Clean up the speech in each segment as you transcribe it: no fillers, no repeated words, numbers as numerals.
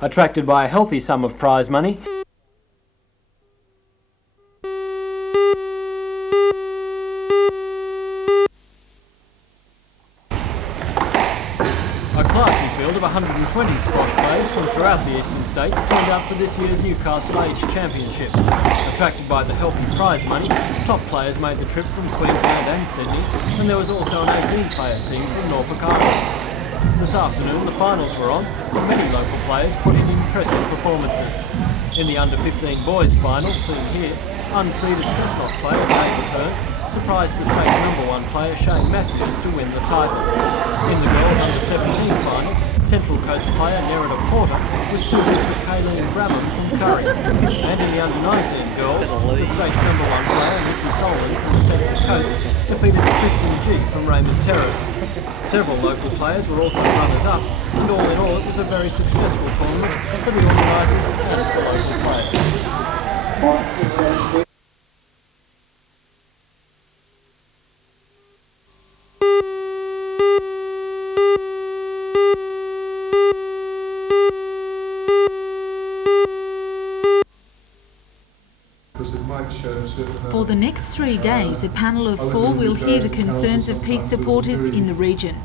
Attracted by a healthy sum of prize money, a classy field of 120 squash players from throughout the eastern states turned out for this year's Newcastle Age Championships. Attracted by the healthy prize money, top players made the trip from Queensland and Sydney, and there was also an 18-player team from Norfolk Island. This afternoon the finals were on, and many local players put in impressive performances. In the under-15 boys final, seen here, unseeded Cessnock player David Hearn surprised the state's #1 player Shane Matthews to win the title. In the girls under-17 final, Central Coast player Nerida Porter was too good for Kayleen Brabham from Curry. And in the under-19 girls, the state's #1 player Nikki Solomon from the Central Coast defeated Kristen G from Raymond Terrace. Several local players were also runners-up, and all in all it was a very successful tournament for the organisers and for local players. For the next 3 days, a panel of 4 will hear the concerns of peace supporters in the region.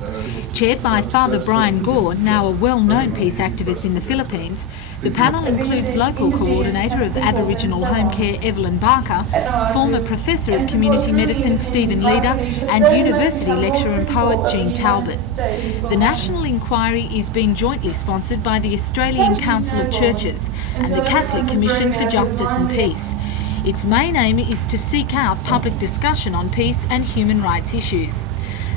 Chaired by Father Brian Gore, now a well-known peace activist in the Philippines, the panel includes local coordinator of Aboriginal home care Evelyn Barker, former professor of community medicine Stephen Leader, and university lecturer and poet Jean Talbot. The national inquiry is being jointly sponsored by the Australian Council of Churches and the Catholic Commission for Justice and Peace. Its main aim is to seek out public discussion on peace and human rights issues.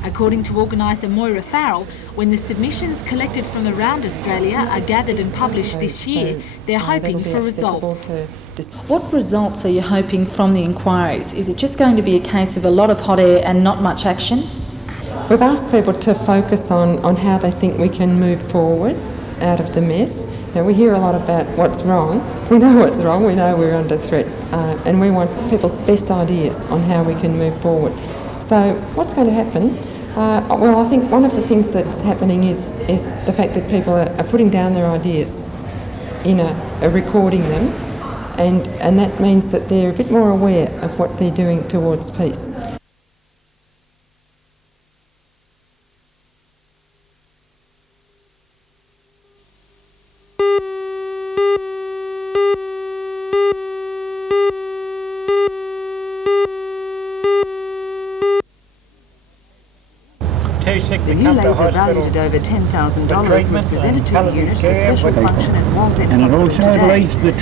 According to organiser Moira Farrell, when the submissions collected from around Australia are gathered and published this year, they're hoping for results. What results are you hoping from the inquiries? Is it just going to be a case of a lot of hot air and not much action? We've asked people to focus on how they think we can move forward out of the mess. Now, we hear a lot about what's wrong. We know what's wrong, we know we're under threat, and we want people's best ideas on how we can move forward. So what's going to happen? Well, I think one of the things that's happening is the fact that people are putting down their ideas, are recording them, and that means that they're a bit more aware of what they're doing towards peace. The new laser valued at over $10,000 was presented to the unit for special function at Wallsend Hospital today. President of the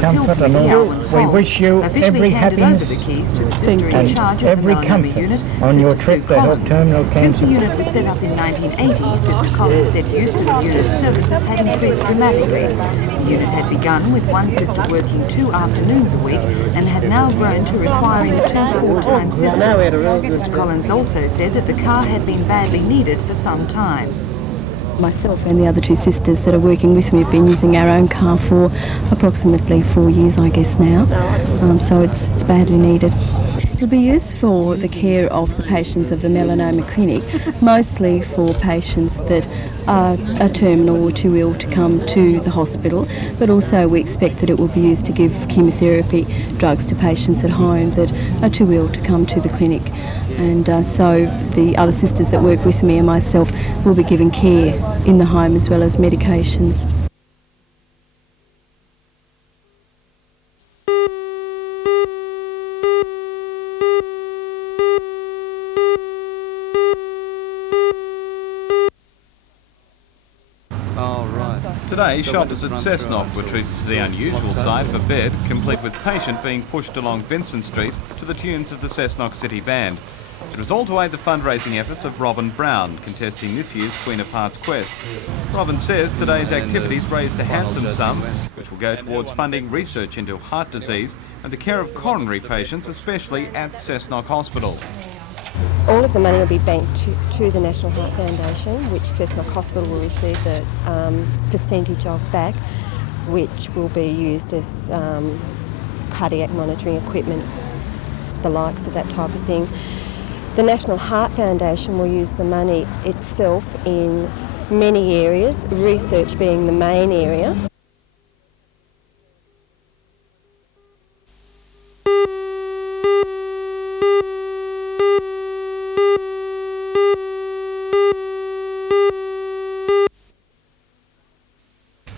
Cancer Appeal Committee, Alwyn Coles, officially handed over the keys to the sister in charge of the melanoma unit, Sister Sue Collins. Since the unit was set up in 1980, Sister Collins said use of the unit's services had increased dramatically. The unit had begun with one sister working 2 afternoons a week and had now grown to requiring 2 full-time sisters. Sister Collins also said that the car had been badly needed for some time. Myself and the other 2 sisters that are working with me have been using our own car for approximately 4 years, I guess now, so it's badly needed. It'll be used for the care of the patients of the melanoma clinic, mostly for patients that are terminal or too ill to come to the hospital, but also we expect that it will be used to give chemotherapy drugs to patients at home that are too ill to come to the clinic. And so the other sisters that work with me and myself will be giving care in the home as well as medications. Today, shoppers at Cessnock were treated to the unusual sight of a bed, complete with patient being pushed along Vincent Street to the tunes of the Cessnock City Band. It was all to aid the fundraising efforts of Robin Brown, contesting this year's Queen of Hearts quest. Robin says today's activities raised a handsome sum, which will go towards funding research into heart disease and the care of coronary patients, especially at Cessnock Hospital. All of the money will be banked to the National Heart Foundation, which Cessnock Hospital will receive the percentage of back, which will be used as cardiac monitoring equipment, the likes of that type of thing. The National Heart Foundation will use the money itself in many areas, research being the main area.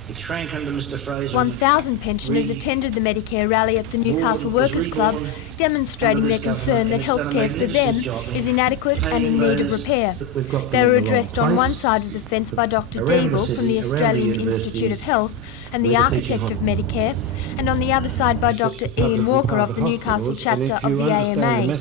It shrank under Mr. Fraser. 1,000 pensioners attended the Medicare rally at the Newcastle Workers Club, demonstrating their concern that healthcare for them is inadequate and in need of repair. They were addressed on one side of the fence by Dr. Deeble from the Australian Institute of Health and the architect of Medicare, and on the other side by Dr. Ian Walker of the Newcastle chapter of the AMA.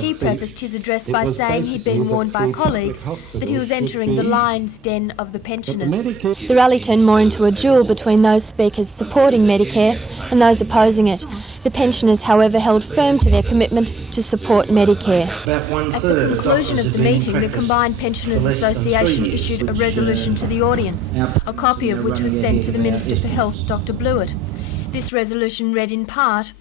He prefaced his address by saying he'd been warned by colleagues that he was entering the lion's den of the pensioners. The rally turned more into a duel between those speakers supporting Medicare and those opposing it. The pensioners, however, held firm to their commitment to support Medicare. At the conclusion of the meeting, the Combined Pensioners Association issued a resolution to the audience, a copy of which was sent to the Minister for Health, Dr. Blewett. This resolution read in part,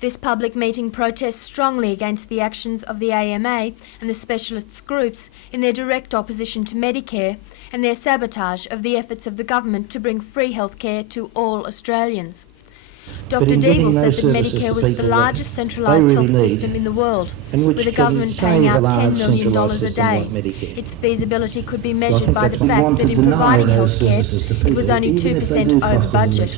"This public meeting protests strongly against the actions of the AMA and the specialists groups in their direct opposition to Medicare and their sabotage of the efforts of the government to bring free healthcare to all Australians." Dr. Deeble said that Medicare was the largest centralised health system in the world, with the government paying out $10 million a day. Its feasibility could be measured by the fact that in providing healthcare, it was only 2% over budget.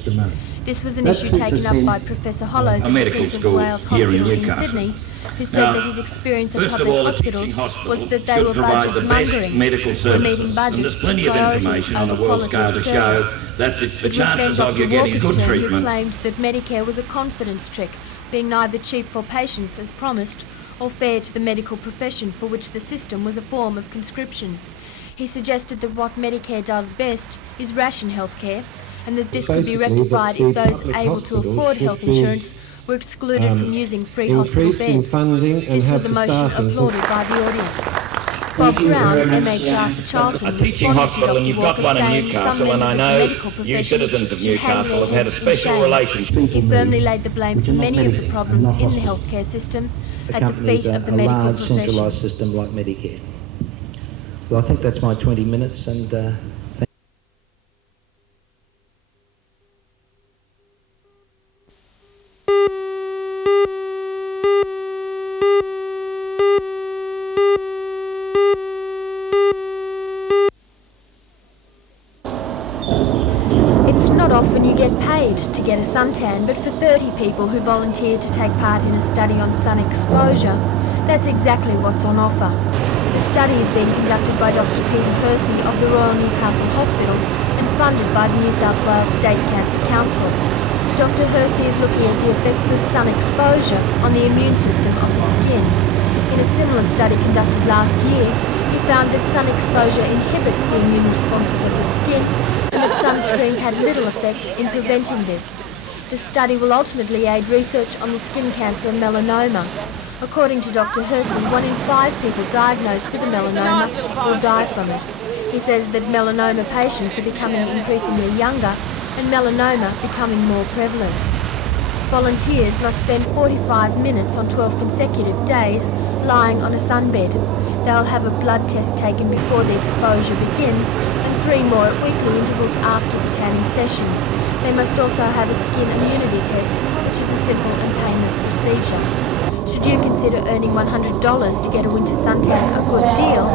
This was an issue taken up by Professor Hollows at the Prince of Wales Hospital in Sydney, who said that his experience of public hospitals was that they were budget mongering, meeting budgets to priority over quality of service. It was then Dr. Walker's turn who claimed that Medicare was a confidence trick, being neither cheap for patients as promised or fair to the medical profession, for which the system was a form of conscription. He suggested that what Medicare does best is ration healthcare, and that this could be rectified if those able to afford health insurance were excluded from using free hospital beds. This was a motion applauded by the audience. Bob Brown, MHR for Charlton, responded to Dr. Walker saying some members of the medical profession should hang their heads in shame. He firmly laid the blame for many of the problems in the healthcare system at the feet of the medical profession. Centralised system like Medicare. Well, I think that's my 20 minutes, and to get a suntan, but for 30 people who volunteered to take part in a study on sun exposure, that's exactly what's on offer. The study is being conducted by Dr. Peter Hersey of the Royal Newcastle Hospital and funded by the New South Wales State Cancer Council. Dr. Hersey is looking at the effects of sun exposure on the immune system of the skin. In a similar study conducted last year, he found that sun exposure inhibits the immune responses of the skin and that sunscreens had little effect in preventing this. The study will ultimately aid research on the skin cancer melanoma. According to Dr. Hersey, 1 in 5 people diagnosed with a melanoma will die from it. He says that melanoma patients are becoming increasingly younger and melanoma becoming more prevalent. Volunteers must spend 45 minutes on 12 consecutive days lying on a sunbed. They'll have a blood test taken before the exposure begins and 3 more at weekly intervals after the tanning sessions. They must also have a skin immunity test, which is a simple and painless procedure. Should you consider earning $100 to get a winter suntan a good deal,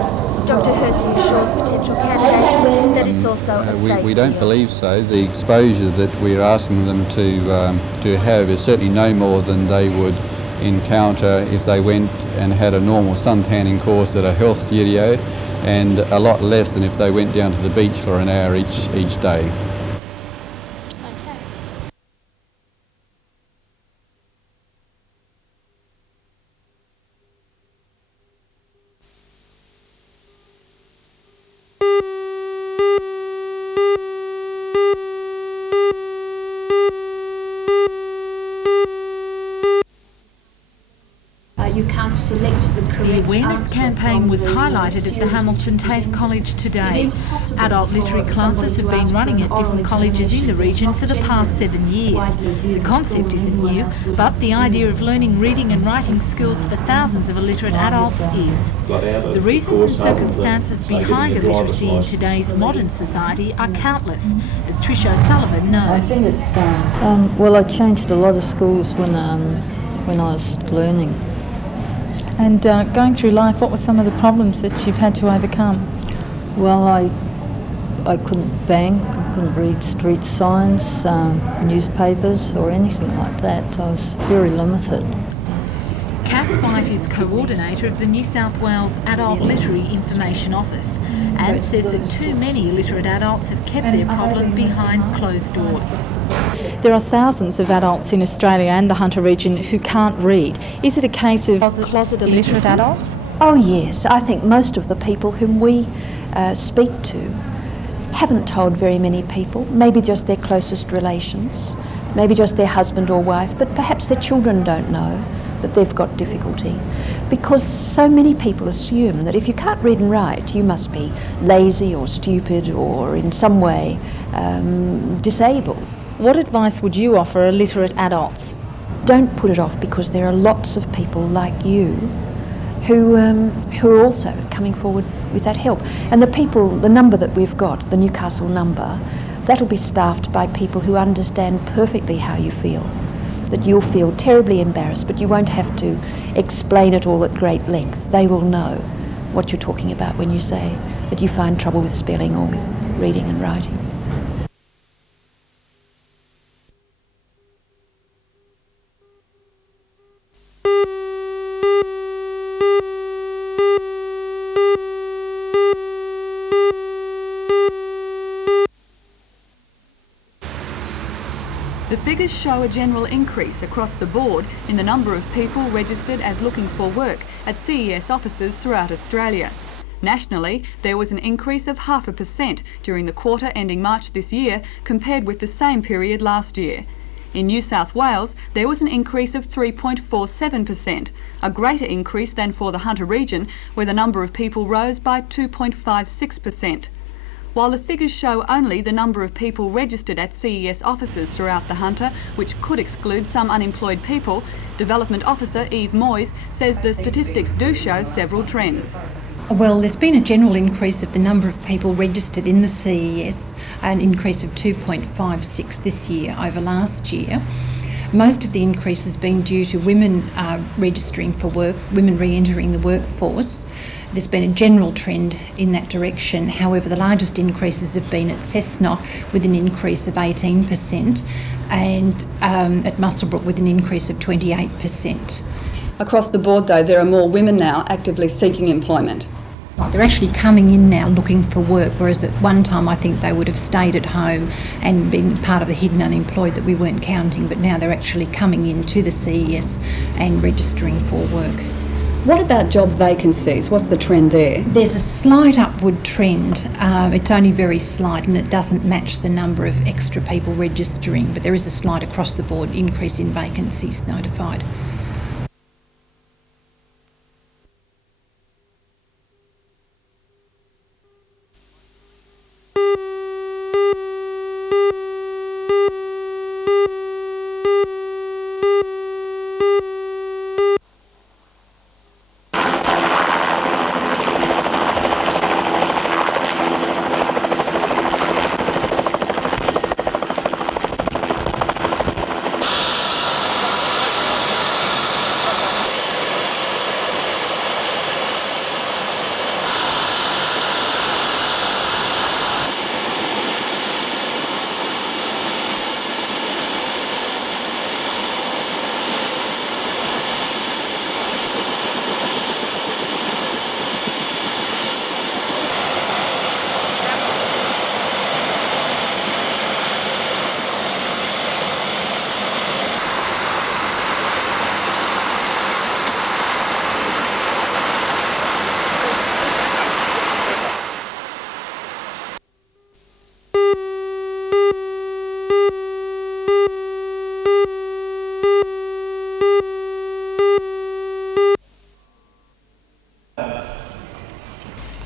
Dr. Hersey assures potential candidates that it's also a safe We don't deal. believe so. The exposure that we're asking them to have is certainly no more than they would encounter if they went and had a normal suntanning course at a health studio, and a lot less than if they went down to the beach for an hour each day. You can't select the The awareness campaign was highlighted at the Hamilton TAFE College today. Adult literary classes have been running at different colleges in the region for the past 7 years. The concept isn't new, but the idea of learning reading and writing skills for thousands of illiterate adults is. The reasons and circumstances behind illiteracy in today's modern society are countless, as Trish O'Sullivan knows. Well, I changed a lot of schools when I was learning. And going through life, what were some of the problems that you've had to overcome? Well, I couldn't bank, I couldn't read street signs, newspapers or anything like that. I was very limited. Kath White is coordinator of the New South Wales Adult Literary Information Office and says that too many illiterate adults have kept their problem behind closed doors. There are thousands of adults in Australia and the Hunter region who can't read. Is it a case of closet illiterate adults? Oh yes, I think most of the people whom we speak to haven't told very many people, maybe just their closest relations, maybe just their husband or wife, but perhaps their children don't know that they've got difficulty. Because so many people assume that if you can't read and write, you must be lazy or stupid or in some way disabled. What advice would you offer illiterate adults? Don't put it off, because there are lots of people like you who are also coming forward with that help. And the number that we've got, the Newcastle number, that'll be staffed by people who understand perfectly how you feel. That you'll feel terribly embarrassed, but you won't have to explain it all at great length. They will know what you're talking about when you say that you find trouble with spelling or with reading and writing. The figures show a general increase across the board in the number of people registered as looking for work at CES offices throughout Australia. Nationally, there was an increase of 0.5% during the quarter ending March this year compared with the same period last year. In New South Wales, there was an increase of 3.47%, a greater increase than for the Hunter region, where the number of people rose by 2.56%. While the figures show only the number of people registered at CES offices throughout the Hunter, which could exclude some unemployed people, Development Officer Eve Moyes says the statistics do show several trends. Well, there's been a general increase of the number of people registered in the CES, an increase of 2.56 this year over last year. Most of the increase has been due to women registering for work, women re-entering the workforce. There's been a general trend in that direction. However, the largest increases have been at Cessnock with an increase of 18% and at Muswellbrook with an increase of 28%. Across the board, though, there are more women now actively seeking employment. They're actually coming in now looking for work, whereas at one time I think they would have stayed at home and been part of the hidden unemployed that we weren't counting, but now they're actually coming into the CES and registering for work. What about job vacancies? What's the trend there? There's a slight upward trend. It's only very slight and it doesn't match the number of extra people registering, but there is a slight across the board increase in vacancies notified.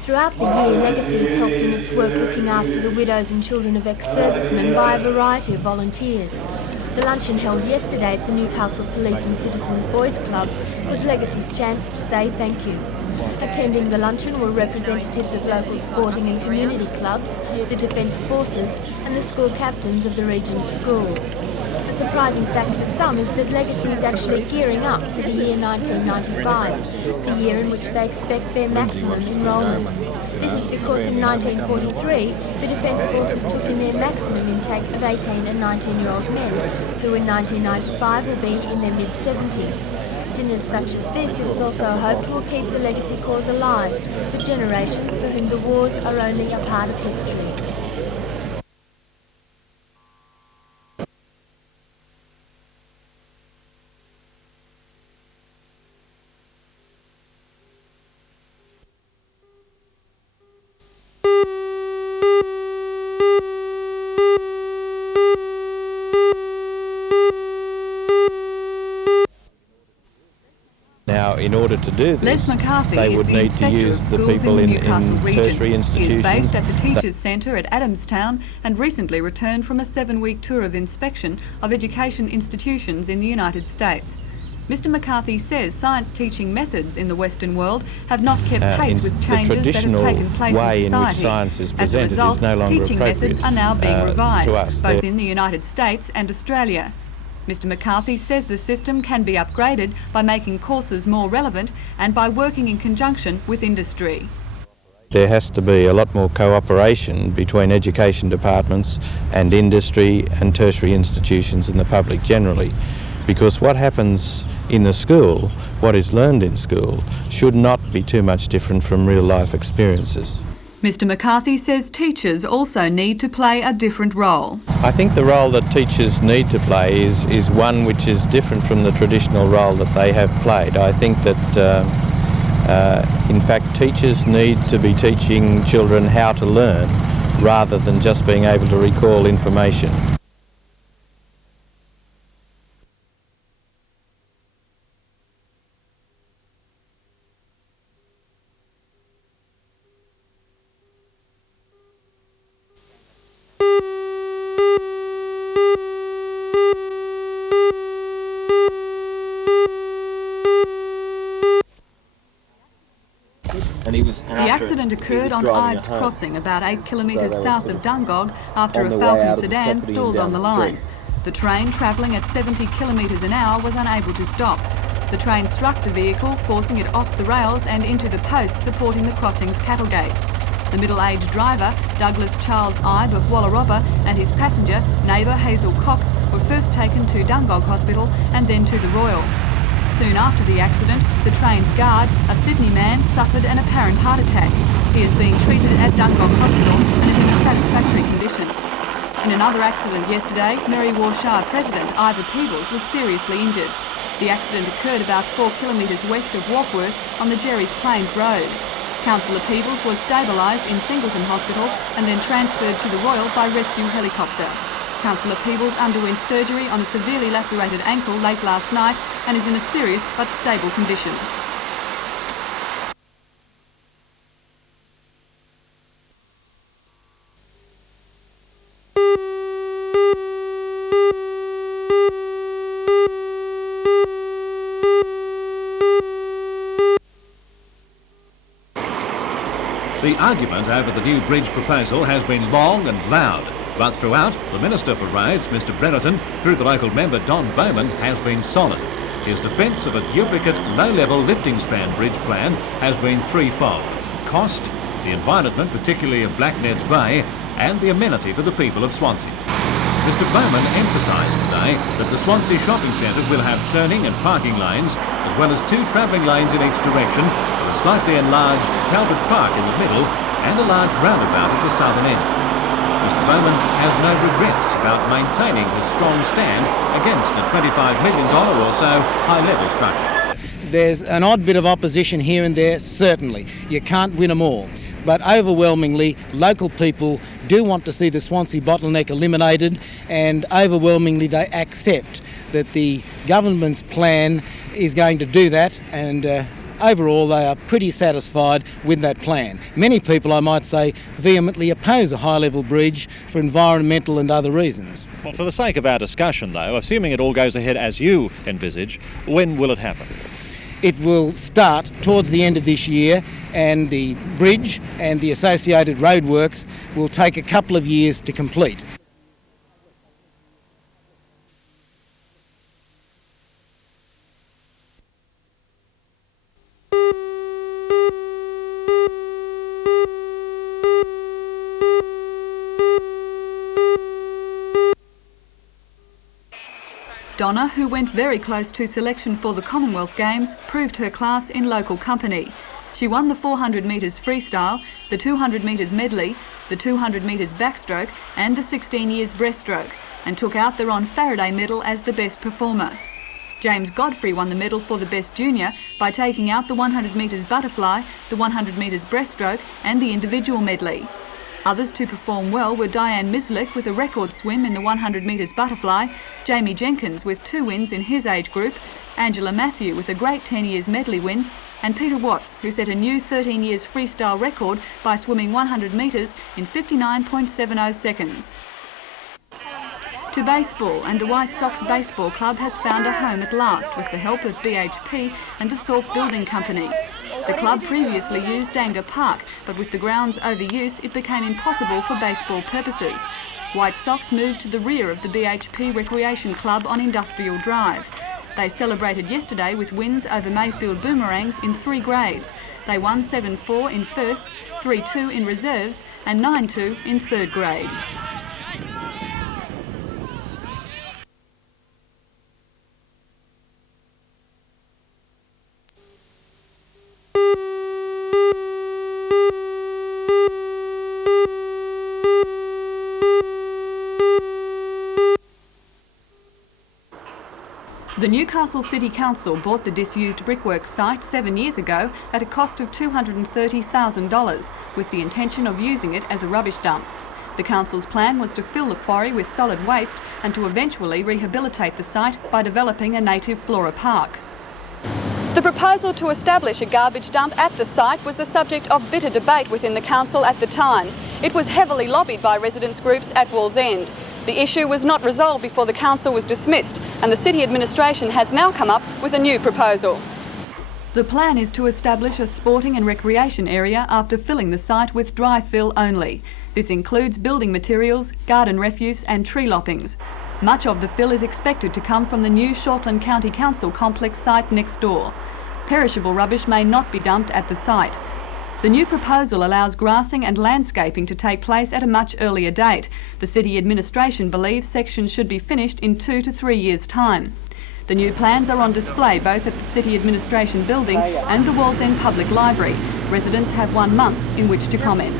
Throughout the year, Legacy has helped in its work looking after the widows and children of ex-servicemen by a variety of volunteers. The luncheon held yesterday at the Newcastle Police and Citizens Boys Club was Legacy's chance to say thank you. Attending the luncheon were representatives of local sporting and community clubs, the Defence Forces and the school captains of the region's schools. The surprising fact for some is that Legacy is actually gearing up for the year 1995, the year in which they expect their maximum enrolment. This is because in 1943, the Defence Forces took in their maximum intake of 18 and 19-year-old men, who in 1995 will be in their mid-70s. Dinners such as this, it is also hoped, will keep the Legacy cause alive for generations for whom the wars are only a part of history. Now, in order to do this, they would need to use the people in tertiary institutions. He is based at the Teachers' Centre at Adamstown and recently returned from a 7-week tour of inspection of education institutions in the United States. Mr McCarthy says science teaching methods in the Western world have not kept pace with changes that have taken place in society. As a result, teaching methods are now being revised, both in the United States and Australia. Mr McCarthy says the system can be upgraded by making courses more relevant and by working in conjunction with industry. There has to be a lot more cooperation between education departments and industry and tertiary institutions and the public generally, because what happens in the school, what is learned in school, should not be too much different from real life experiences. Mr McCarthy says teachers also need to play a different role. I think the role that teachers need to play is one which is different from the traditional role that they have played. I think that in fact teachers need to be teaching children how to learn rather than just being able to recall information. The accident occurred on Ives Crossing, about 8 kilometres south of Dungog, after a Falcon sedan stalled on the line. The train, travelling at 70 kilometres an hour, was unable to stop. The train struck the vehicle, forcing it off the rails and into the posts supporting the crossing's cattle gates. The middle-aged driver, Douglas Charles Ibe of Wallaroba, and his passenger, neighbour Hazel Cox, were first taken to Dungog Hospital and then to the Royal. Soon after the accident, the train's guard, a Sydney man, suffered an apparent heart attack. He is being treated at Dungog Hospital and is in a satisfactory condition. In another accident yesterday, Mary Warshire President Ivor Peebles was seriously injured. The accident occurred about 4 kilometres west of Warkworth on the Jerry's Plains Road. Councillor Peebles was stabilised in Singleton Hospital and then transferred to the Royal by rescue helicopter. Councillor Peebles underwent surgery on a severely lacerated ankle late last night and is in a serious but stable condition. The argument over the new bridge proposal has been long and loud. But throughout, the Minister for Roads, Mr Brereton, through the local member Don Bowman, has been solid. His defence of a duplicate low-level lifting span bridge plan has been threefold: cost, the environment, particularly of Blackned's Bay, and the amenity for the people of Swansea. Mr Bowman emphasised today that the Swansea shopping centre will have turning and parking lanes, as well as 2 travelling lanes in each direction, with a slightly enlarged Talbot Park in the middle and a large roundabout at the southern end. Mr Bowman has no regrets about maintaining his strong stand against a $25 million or so high-level structure. There's an odd bit of opposition here and there, certainly. You can't win them all. But overwhelmingly, local people do want to see the Swansea bottleneck eliminated, and overwhelmingly they accept that the government's plan is going to do that, and overall they are pretty satisfied with that plan. Many people, I might say, vehemently oppose a high-level bridge for environmental and other reasons. Well, for the sake of our discussion, though, assuming it all goes ahead as you envisage, when will it happen? It will start towards the end of this year, and the bridge and the associated roadworks will take a couple of years to complete. Donna, who went very close to selection for the Commonwealth Games, proved her class in local company. She won the 400 metres freestyle, the 200 metres medley, the 200 metres backstroke and the 16 years breaststroke, and took out the Ron Faraday medal as the best performer. James Godfrey won the medal for the best junior by taking out the 100 metres butterfly, the 100 metres breaststroke and the individual medley. Others to perform well were Diane Mislick with a record swim in the 100 metres butterfly, Jamie Jenkins with 2 wins in his age group, Angela Matthew with a great 10 years medley win, and Peter Watts, who set a new 13 years freestyle record by swimming 100 metres in 59.70 seconds. To baseball, and the White Sox Baseball Club has found a home at last with the help of BHP and the Thorpe Building Company. The club previously used Danga Park, but with the ground's overuse it became impossible for baseball purposes. White Sox moved to the rear of the BHP Recreation Club on Industrial Drive. They celebrated yesterday with wins over Mayfield Boomerangs in 3 grades. They won 7-4 in firsts, 3-2 in reserves and 9-2 in 3rd grade. The Newcastle City Council bought the disused Brickworks site 7 years ago at a cost of $230,000 with the intention of using it as a rubbish dump. The council's plan was to fill the quarry with solid waste and to eventually rehabilitate the site by developing a native flora park. The proposal to establish a garbage dump at the site was the subject of bitter debate within the council at the time. It was heavily lobbied by residents' groups at Wallsend. The issue was not resolved before the council was dismissed, and the city administration has now come up with a new proposal. The plan is to establish a sporting and recreation area after filling the site with dry fill only. This includes building materials, garden refuse and tree loppings. Much of the fill is expected to come from the new Shortland County Council complex site next door. Perishable rubbish may not be dumped at the site. The new proposal allows grassing and landscaping to take place at a much earlier date. The city administration believes sections should be finished in 2 to 3 years' time. The new plans are on display both at the city administration building and the Wallsend Public Library. Residents have 1 month in which to comment.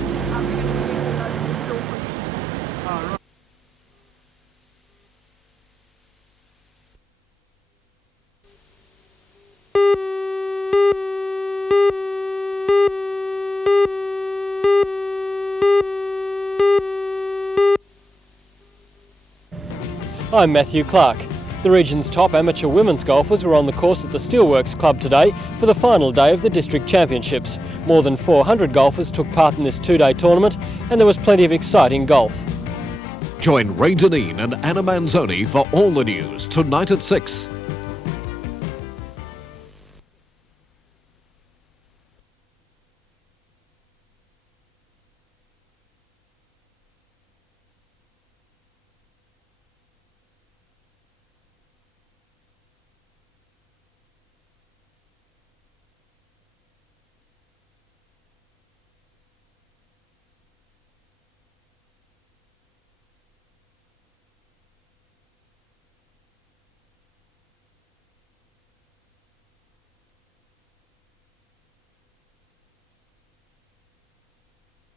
I'm Matthew Clark. The region's top amateur women's golfers were on the course at the Steelworks Club today for the final day of the District Championships. More than 400 golfers took part in this 2-day tournament and there was plenty of exciting golf. Join Ray Deneen and Anna Manzoni for all the news tonight at 6.